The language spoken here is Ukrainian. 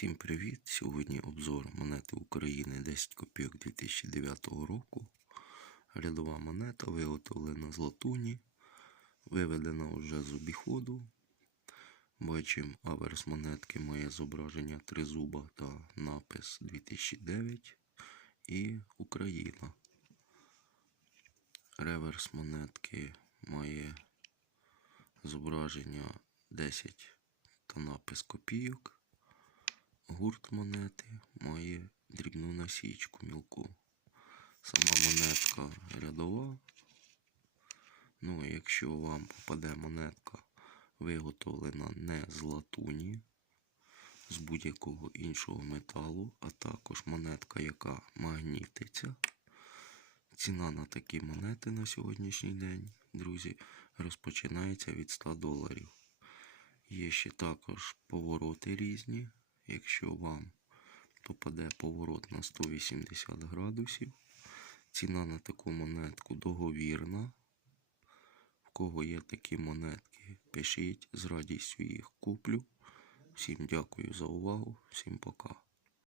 Всім привіт! Сьогодні обзор монети України 10 копійок 2009 року. Рядова монета виготовлена з латуні, виведена вже з обіходу. Бачимо, аверс монетки має зображення тризуба та напис 2009 і Україна. Реверс монетки має зображення 10 та напис копійок. Гурт монети має дрібну насічку мілку. Сама монетка рядова. Ну, якщо вам попаде монетка виготовлена не з латуні, з будь-якого іншого металу, а також монетка, яка магнітиться. Ціна на такі монети на сьогоднішній день, друзі, розпочинається від 100 доларів. Є ще також повороти різні. Якщо вам попаде поворот на 180 градусів, ціна на таку монетку договірна. В кого є такі монетки, пишіть, з радістю їх куплю. Всім дякую за увагу, всім пока.